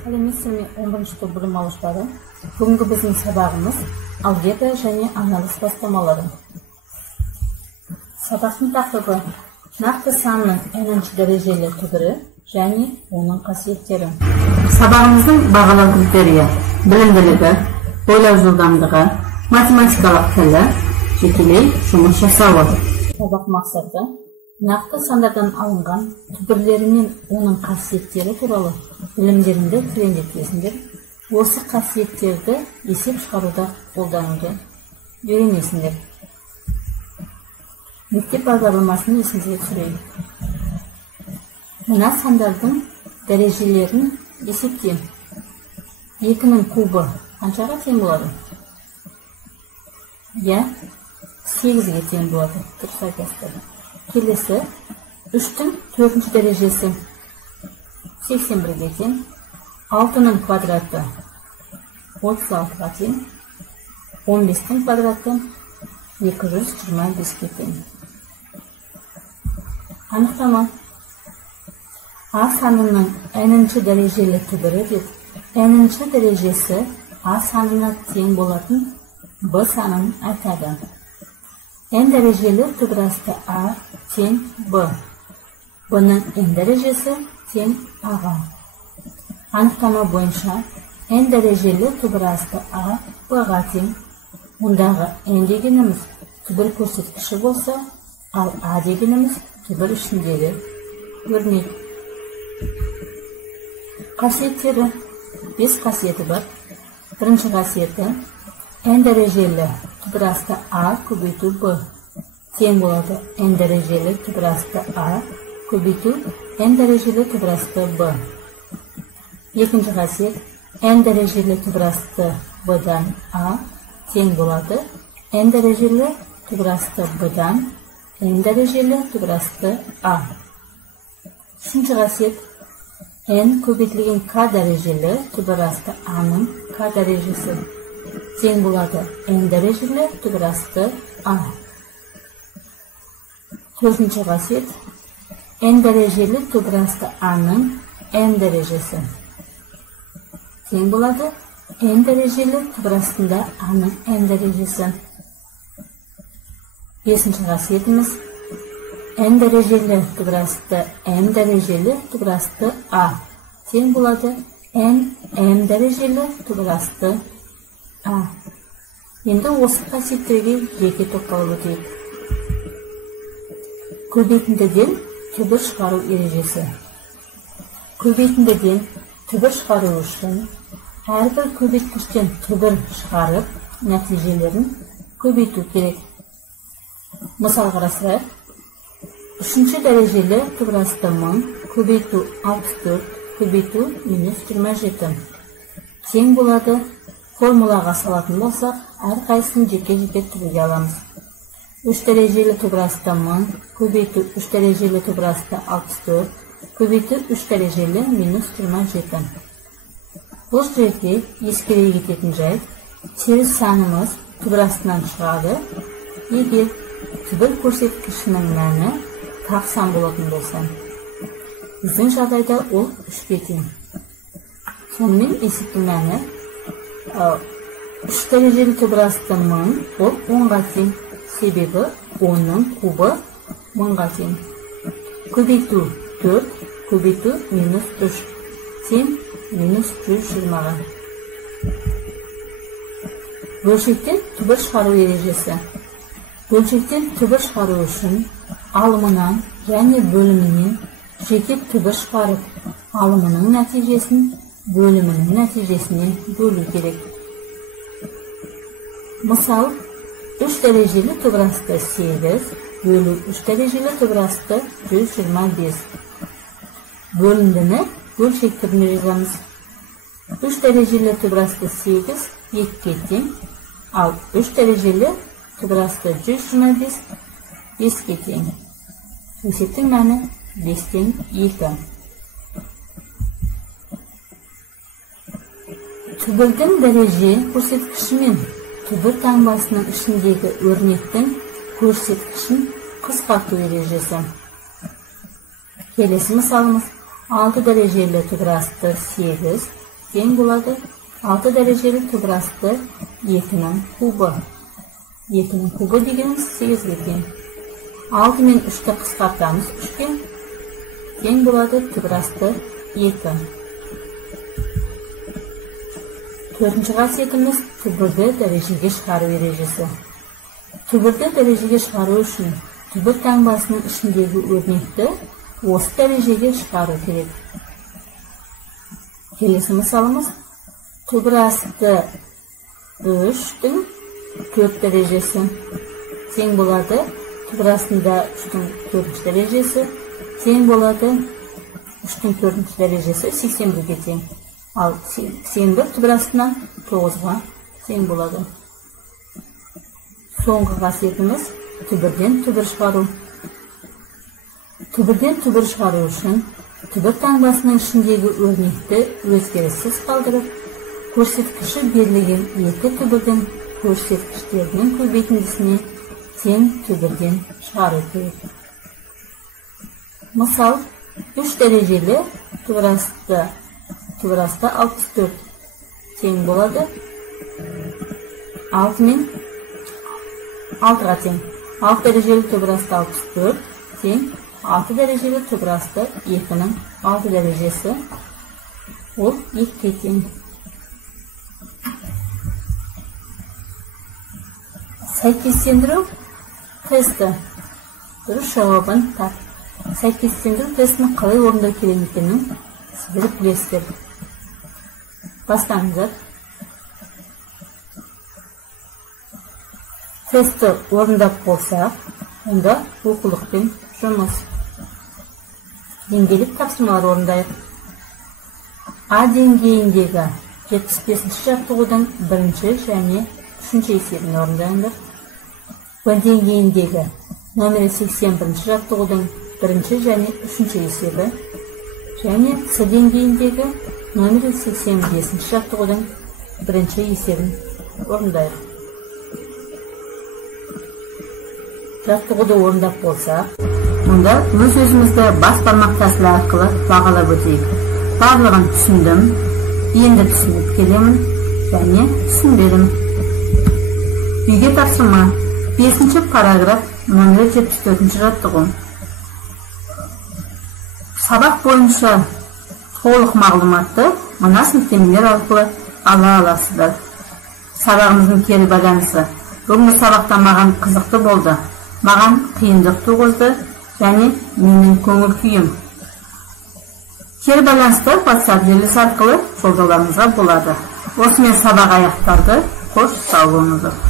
Сәлеметсіздер ме 11-ші білім алушылары. Бүгінгі біздің сабағымыз алгебра және анализ бастамалары. Сабақтың тақырыбы нақты санның n-ші дәрежелі түбірі және оның қасиеттері. Сабағымыздың бағалау критерийі білімділігі, ойлау жылдамдығы, математикалық тілі, жекелей жұмыс жасауы. Сабақ мақсаты нақты сандардан алынған түбірлері мен оның қасиеттері туралы білімдеріңді тереңдетесіңдер. Осы қасиеттерді есеп шығаруда қолдануды үйренесіңдер. Мектеп бағдарламасын есіңізге түсірейік. Мына сандардың дәрежелерін есепте. 2-нің кубы қаншаға тең болады? 8-ге тең болады. Дұрыс айтасыздар. Келесі 3-тің 4-ші дәрежесі 81-ге тең, 6-нің квадраты 36-ға тең, 15-тің квадраты 225-ге тең. Анықтама. А санының n-ші дәрежелі түбірі деп, n-ші дәрежесі А санына тең болатын Б санын айтады. n дәрежелі түбірасты А тең Б. Бұның n дәрежесі тең Аға. Анықтама бойынша n дәрежелі түбірасты А Б-ға тең. Ондағы n дегеніміз түбір көрсеткіші болса, ал А дегеніміз түбір ішіндегі өрнек. Қасиеттері 5 қасиеті бар. Бірінші қасиеті n дәрежелі түбірасты А көбейту Б тең болады n дәрежелі түбірасты А көбейту n дәрежелі түбірасты Б. Екінші қасиет n дәрежелі түбірасты Б-дан А тең болады n дәрежелі түбірасты Б-дан n дәрежелі түбірасты А. Үшінші қасиет n көбейтілген k дәрежелі түбірасты А-ның k дәрежесі тең болады n дәрежелі түбірасты А. Төртінші қасиет n дәрежелі түбірасты А-ның n дәрежесі тең болады n дәрежелі түбірастында А-ның n дәрежесі. Бесінші қасиетіміз n дәрежелі түбірасты n дәрежелі түбірасты А тең болады n дәрежелі түбірасты А. Енді осы қасиеттерге жеке тоқталып өтейік. Көбейтіндіден түбір шығару ережесі. Көбейтіндіден түбір шығару үшін әрбір көбейткіштен түбір шығарып, нәтижелерін көбейту керек. Мысал қарастырайық. 3-ші дәрежелі түбірасты 1000 көбейту 64 көбейту -27 тең болады. Формулаға салатын болсақ, әрқайсысын жеке-жеке түбірге аламыз. 3 дәрежелі түбірасты 1000 көбейту 3 дәрежелі түбірасты 64 көбейту 3 дәрежелі -27. Бұл жерде ескере кететін жайт, теріс санымыз түбірастынан шығады, егер түбір көрсеткішінің мәні тақ сан болатын болса. Біздің жағдайда ол 3-ке тең. Сонымен есептің мәні 3 дәрежелі түбірасты 1000 ол 10-ға тең. Себебі 10-ның кубы 1000-ға тең. Көбейту 4 көбейту -3 тең -120-ға. Бөлшектен түбір шығару ережесі. Бөлшектен түбір шығару үшін алымынан және бөлімінен жеке түбір шығарып, алымының нәтижесін бөлімінің нәтижесіне бөлу керек. Мысал, 3 дәрежелі түбірасты 8 бөлу 3 дәрежелі түбірасты 125. Бөліндіні бөлшек түріне жазамыз. 3 дәрежелі түбірасты 8 2-ке тең, ал 3 дәрежелі түбірасты 125 5-ке тең. Есептің мәні 5-тен 2. Түбірдің дәреже көрсеткіші мен түбір таңбасының ішіндегі өрнектің көрсеткішін қысқарту ережесі. Келесі мысалымыз 6 дәрежелі түбірасты 8 тең болады 6 дәрежелі түбірасты 2-нің кубы. 2-нің кубы дегеніміз 8-ге тең. 6 мен 3-ті қысқартамыз 3-ке. Тең болады түбірасты 2. Төртінші қасиетіміз түбірді дәрежеге шығару ережесі. Түбірді дәрежеге шығару үшін түбір таңбасының ішіндегі өрнекті осы дәрежеге шығару керек. Келесі мысалымыз түбірасты 3-тің 4 дәрежесі тең болады түбірастында 3-тің 4 дәрежесі тең болады 3-тің 4 дәрежесі 81-ге тең. Ал 81 түбірастынан 9-ға тең болады. Соңғы қасиетіміз түбірден түбір шығару. Түбірден түбір шығару үшін түбір таңбасының ішіндегі өрнекті өзгеріссіз қалдырып, көрсеткіші берілген екі түбірдің көрсеткіштерінің көбейтіндісіне тең түбірден шығару керек. Мысал, 3 дәрежелі түбірасты 64 тең болады 6 мен 6-ға тең. 6 дәрежелі түбірасты 64 тең 6 дәрежелі түбірасты 2-нің 6 дәрежесі ол 2-ге тең. Сәйкестендіру тесті. Дұрыс жауабын тап. Сәйкестендіру тестінің қалай орындау керек екенін сіздер білесіздер. Бастаңыздар. Тесті орындап болсақ, онда оқулықпен жұмыс. Деңгейлік тапсырмалар орындайық. А деңгейіндегі 75-ші жаттығудың 1-ші және 3-ші есебін орындайындар. Б деңгейіндегі номері 81-ші жаттығудың 1-ші және 3-ші есебі және С деңгейіндегі номері 85-ші жаттығудың 1-ші есебін орындайық. Жаттығуды орындап болсақ, онда өз-өзімізді бас бармақ тәсілі арқылы бағалап өтейік. Барлығын түсіндім, енді түсініп келемін және түсінбедім. Үйге тапсырма 5-ші параграф номері 74-ші жаттығу. Сабақ бойынша толық мағлұматты мына сілтемелер арқылы ала аласыздар. Сабағымыздың кері байланысы. Бүгінгі сабақта маған қызықты болды. Маған қиындық туғызды және менің көңіл күйім. Кері байланысты WhatsApp желісі арқылы жолдауларыңызға болады. Осымен сабақ аяқталды. Қош сау болыңыздар.